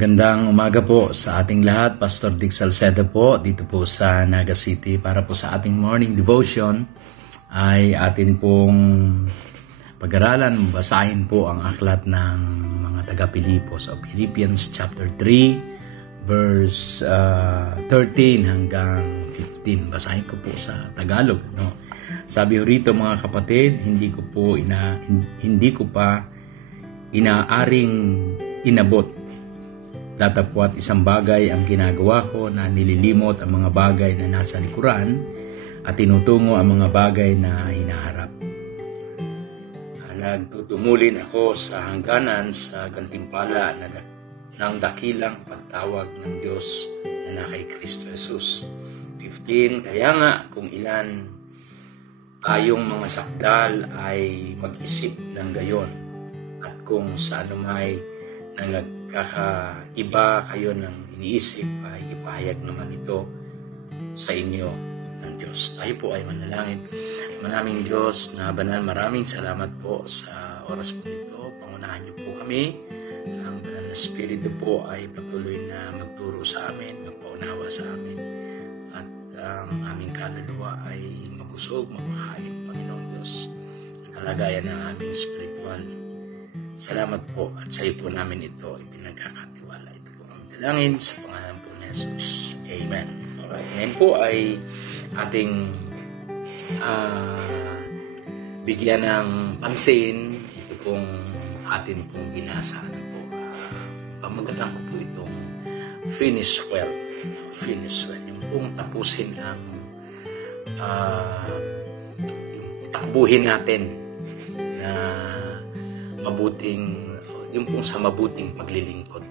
Magandang umaga po sa ating lahat. Pastor Dick Salcedo po dito po sa Naga City para po sa ating morning devotion ay atin pong pag-aralan, basahin po ang aklat ng mga taga-Pilipos o Philippians chapter 3 verse 13 hanggang 15. Basahin ko po sa Tagalog, no? Sabi rito mga kapatid, hindi ko pa inaaring inabot. Datapwat isang bagay ang ginagawa ko na nililimot ang mga bagay na nasa likuran at tinutungo ang mga bagay na hinaharap. Nagtutumulin ako sa hangganan sa gantimpala ng dakilang pagtawag ng Diyos na kay Kristo Jesus. 15, kaya nga kung ilan tayong mga sakdal ay mag-isip ng gayon at kung sa anumay na nagkakaiba kayo ng iniisip ay ipahayag naman ito sa inyo ng Diyos. Tayo po ay manalangin. Maraming Diyos na banal, maraming salamat po sa oras po ito. Pangunahan niyo po kami. Ang banal na Espiritu po ay patuloy na magturo sa amin, magpaunawa sa amin. At ang aming kaluluwa ay mabusog, makahain, Panginoon Diyos. Ang kalagayan ng aming spiritual. Salamat po at sa iyo po namin ito ipinagkakatiwala. Ito po ang dalangin sa pangalan po ni Jesus. Amen. Alright. Ngayon po ay ating bigyan ng pansin. Ito pong atin pong binasa. Pamagatan ko po itong finish well. Finish well. Yung pong tapusin ang yung takbuhin natin na mabuting, yung pong sa mabuting paglilingkod,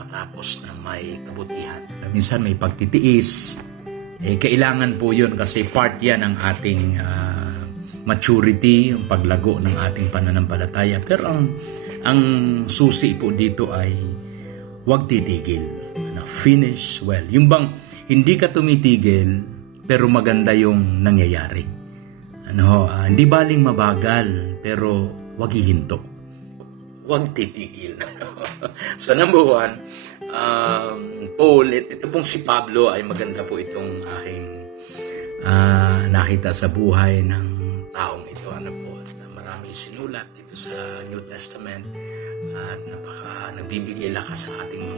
matapos ng may kabutihan. Minsan may pagtitiis, kailangan po yun kasi part yan ng ating maturity, yung paglago ng ating pananampalataya. Pero ang susi po dito ay huwag titigil. Finish well. Yung bang hindi ka tumitigil pero maganda yung nangyayari. Hindi baling mabagal pero huwag hihinto. Huwag titigil. So number one, Paul, ito pong si Pablo ay maganda po itong aking nakita sa buhay ng taong ito. Maraming sinulat dito sa New Testament at nagbibigay lakas sa ating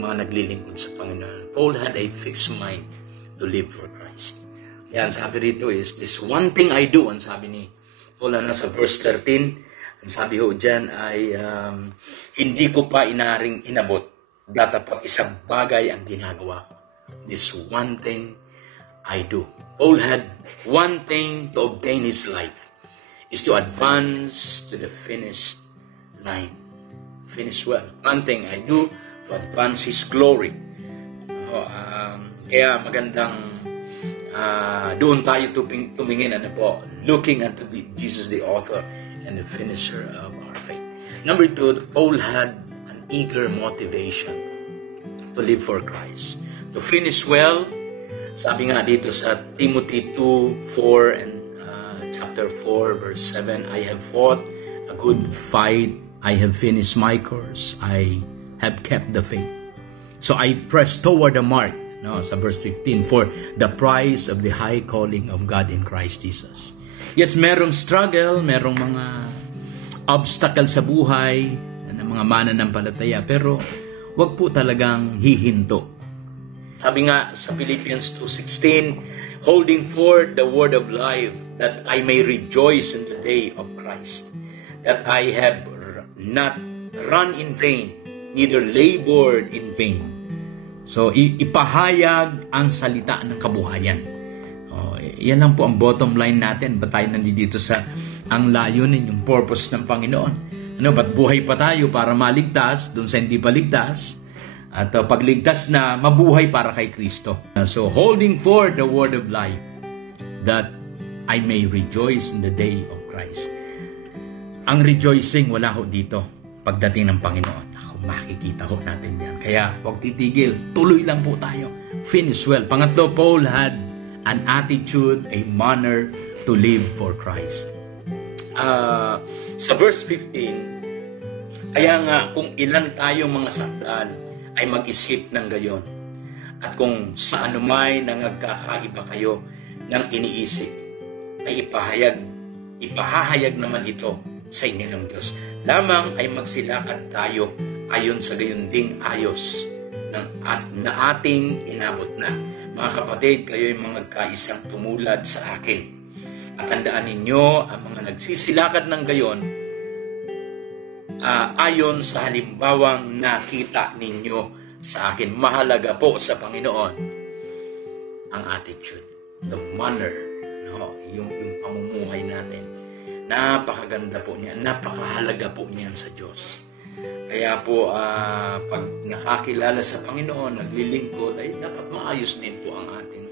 mga naglilingkod sa Panginoon. Paul had a fixed mind to live for Christ. Yan, sabi rito is, this one thing I do, ang sabi ni Paul sa verse 13, ang sabi ho dyan ay hindi ko pa inaring inabot. Datapwat isang bagay ang ginagawa ko. This one thing I do. Paul had one thing to obtain his life is to advance to the finished line. Finish well. One thing I do to advance his glory. Kaya magandang doon tayo tumingin looking unto Jesus the author and the finisher of our faith. Number two, Paul had an eager motivation to live for Christ. To finish well, sabi nga dito sa Timothy 2:4 and chapter 4 verse 7, I have fought a good fight, I have finished my course, I have kept the faith. So I press toward the mark, sa verse 15, for the prize of the high calling of God in Christ Jesus. Yes, merong struggle, merong mga obstacle sa buhay ng mga mananampalataya, pero wag po talagang hihinto. Sabi nga sa Philippians 2:16, holding forth the word of life, that I may rejoice in the day of Christ, that I have not run in vain, neither labored in vain. So, ipahayag ang salita ng kabuhayan. Yan lang po ang bottom line natin. Ba't tayo nandito sa ang layunin, yung purpose ng Panginoon? Ba't buhay pa tayo para maligtas doon sa hindi pa ligtas? At pagligtas na, mabuhay para kay Kristo. So, holding forth the word of life, that I may rejoice in the day of Christ. Ang rejoicing, wala ho dito pagdating ng Panginoon. Makikita ho natin yan. Kaya, huwag titigil. Tuloy lang po tayo. Finish well. Pangatlo, Paul had an attitude, a manner to live for Christ. Sa verse 15, Kaya nga, kung ilan tayo mga sandan, ay mag-isip ng gayon. At kung sa anumay nangagkakaiba kayo ng iniisip, ay ipahahayag naman ito sa inyo ng Diyos. Lamang ay magsilakad tayo ayon sa gayon ding ayos na ating inabot na. Mga kapatid, kayo'y mga kaisang tumulad sa akin. At tandaan ninyo, ang mga nagsisilakad ng gayon, ayon sa halimbawang nakita ninyo sa akin. Mahalaga po sa Panginoon ang attitude, the manner, yung pamumuhay natin. Napakaganda po niya, napakahalaga po niyan sa Diyos. Kaya po, pag nakakilala sa Panginoon, naglilingkod, ay dapat maayos din po ang ating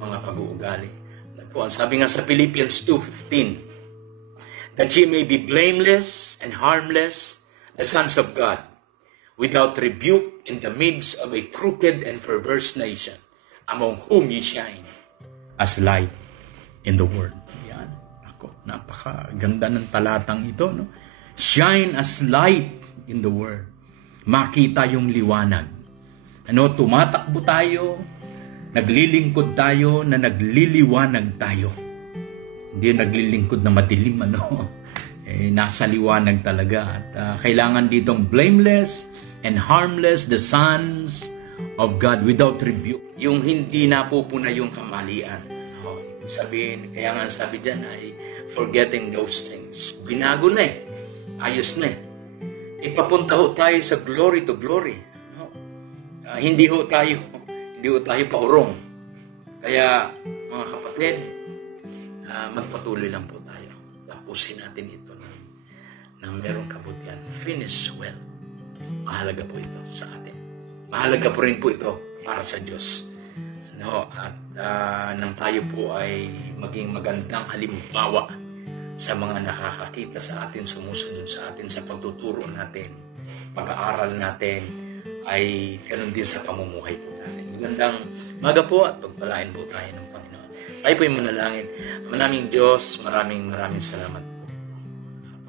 mga pag-uugali. Ang sabi nga sa Philippians 2:15, that ye may be blameless and harmless, the sons of God, without rebuke in the midst of a crooked and perverse nation, among whom ye shine as light in the world. Yan. Ako, napakaganda ng talatang ito, no? Shine as light in the world. Makita yung liwanag. Tumatakbo tayo, naglilingkod tayo, na nagliliwanag tayo. Hindi naglilingkod na madilim, nasa liwanag talaga. At kailangan ditong blameless and harmless, the sons of God without rebuke. Yung hindi napupuna yung kamalian. Sabihin, kaya nga sabi dyan ay forgetting those things. Binago na ayos na Ipapunta ho tayo sa glory to glory. Hindi ho tayo paurong. Kaya mga kapatid, magpatuloy lang po tayo. Tapusin natin ito ng merong kabutihan. Finish well. Mahalaga po ito sa atin. Mahalaga po rin po ito para sa Diyos. At nang tayo po ay maging magandang halimbawa sa mga nakakakita sa atin, sumusunod sa atin sa pagtuturo natin, pag-aaral natin, ay ganun din sa pamumuhay po natin. Magandang maga po at pagpalain po tayo ng Panginoon. Tayo po yung manalangin. Maraming Diyos, maraming salamat po.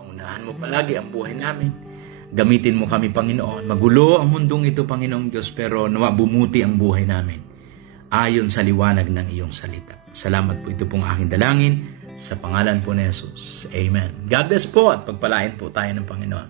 Pangunahan mo palagi ang buhay namin. Gamitin mo kami, Panginoon. Magulo ang mundong ito, Panginoong Diyos, pero nawa bumuti ang buhay namin ayon sa liwanag ng iyong salita. Salamat po, ito pong aking dalangin sa pangalan po ni Jesus. Amen. God bless po at pagpalain po tayo ng Panginoon.